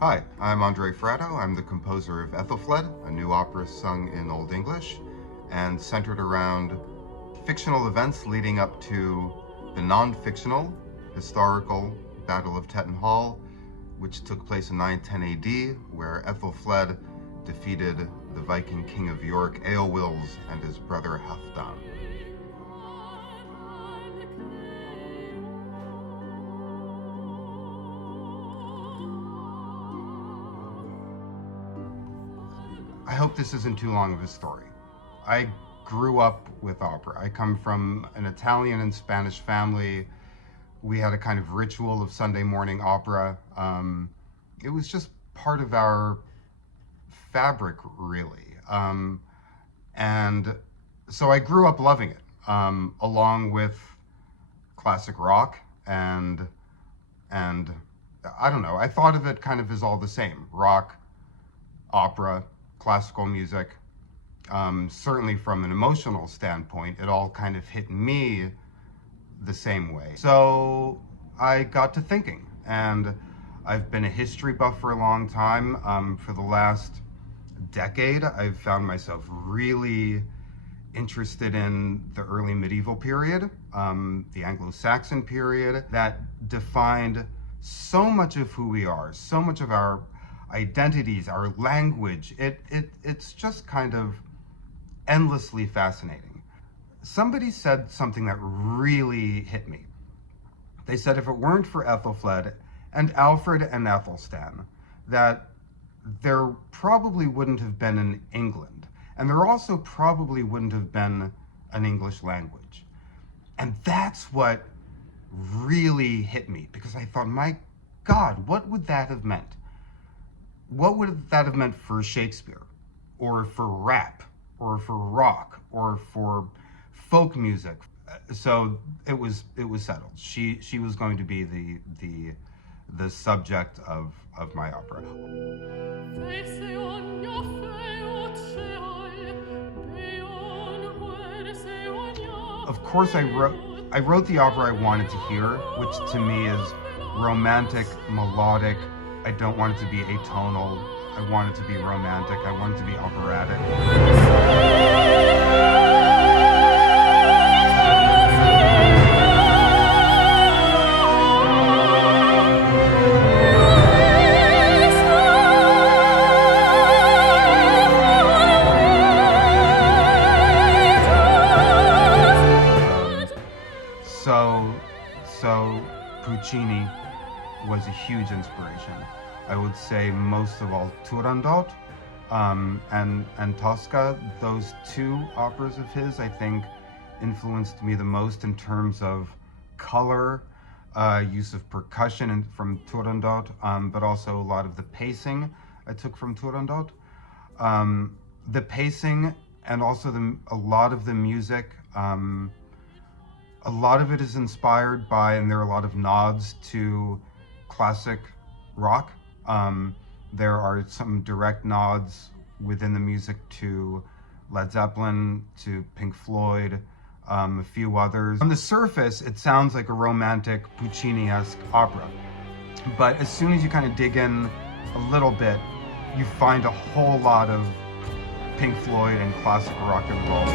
Hi, I'm Andre Fratto. I'm the composer of Aethelfled, a new opera sung in Old English and centered around fictional events leading up to the non-fictional, historical Battle of Tetton Hall, which took place in 910 AD, where Aethelfled defeated the Viking king of York, Eowils, and his brother Halfdan. I hope this isn't too long of a story. I grew up with opera. I come from an Italian and Spanish family. We had a kind of ritual of Sunday morning opera. It was just part of our fabric, really. And so I grew up loving it, along with classic rock and I don't know, I thought of it kind of as all the same: rock, opera, classical music. Certainly from an emotional standpoint, it all kind of hit me the same way. So I got to thinking, and I've been a history buff for a long time. For the last decade, I've found myself really interested in the early medieval period, the Anglo-Saxon period, that defined so much of who we are, so much of our identities, our language. It's just kind of endlessly fascinating. Somebody said something that really hit me. They said if it weren't for Æthelfled and Alfred and Aethelstan, that there probably wouldn't have been an England, and there also probably wouldn't have been an English language. And that's what really hit me, because I thought, my God, what would that have meant? What would that have meant for Shakespeare, or for rap, or for rock, or for folk music? So it was settled. She was going to be the subject of my opera. Of course, I wrote the opera I wanted to hear, which to me is romantic, melodic. I don't want it to be atonal. I want it to be romantic. I want it to be operatic. So Puccini was a huge inspiration. I would say most of all Turandot and Tosca. Those two operas of his, I think, influenced me the most in terms of color, use of percussion from Turandot, but also a lot of the pacing I took from Turandot. The pacing and also a lot of the music, a lot of it is inspired by, and there are a lot of nods to classic rock. There are some direct nods within the music to Led Zeppelin, to Pink Floyd, a few others. On the surface, it sounds like a romantic Puccini-esque opera, but as soon as you kind of dig in a little bit, you find a whole lot of Pink Floyd and classic rock and roll.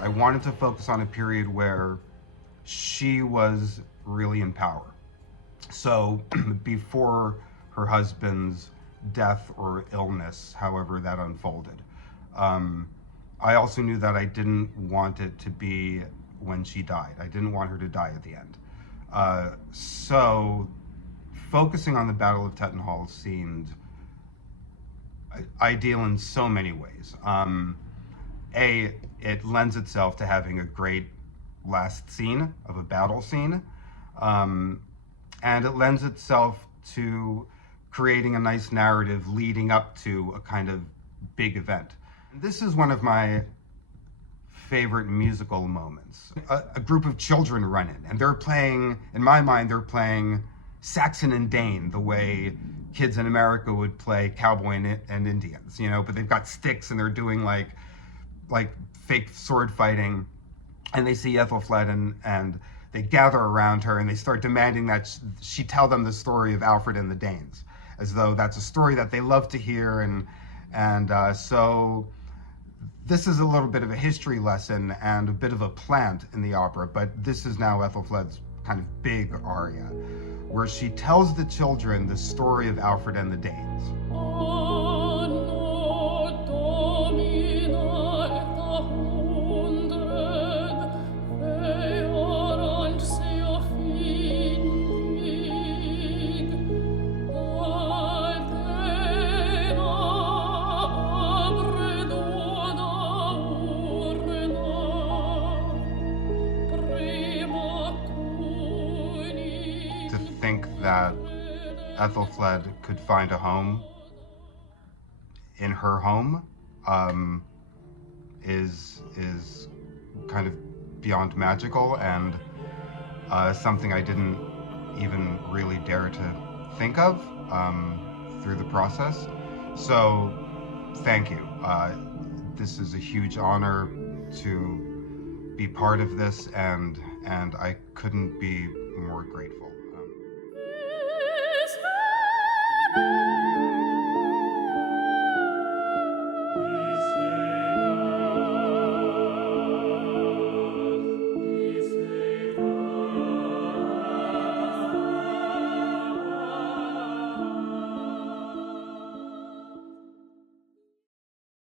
I wanted to focus on a period where she was really in power. So before her husband's death or illness, however that unfolded. I also knew that I didn't want it to be when she died. I didn't want her to die at the end. So focusing on the Battle of Tetton Hall seemed ideal in so many ways. It lends itself to having a great last scene of a battle scene, and it lends itself to creating a nice narrative leading up to a kind of big event. This is one of my favorite musical moments. A group of children run in, and they're playing, in my mind, they're playing Saxon and Dane, the way kids in America would play cowboy and Indians, you know, but they've got sticks and they're doing like fake sword fighting, and they see Æthelfled and they gather around her and they start demanding that she tell them the story of Alfred and the Danes, as though that's a story that they love to hear. And so this is a little bit of a history lesson and a bit of a plant in the opera, but this is now Æthelfled's kind of big aria, where she tells the children the story of Alfred and the Danes. That Æthelfled could find a home in her home is kind of beyond magical, and something I didn't even really dare to think of through the process. So thank you. This is a huge honor to be part of this, and I couldn't be more grateful.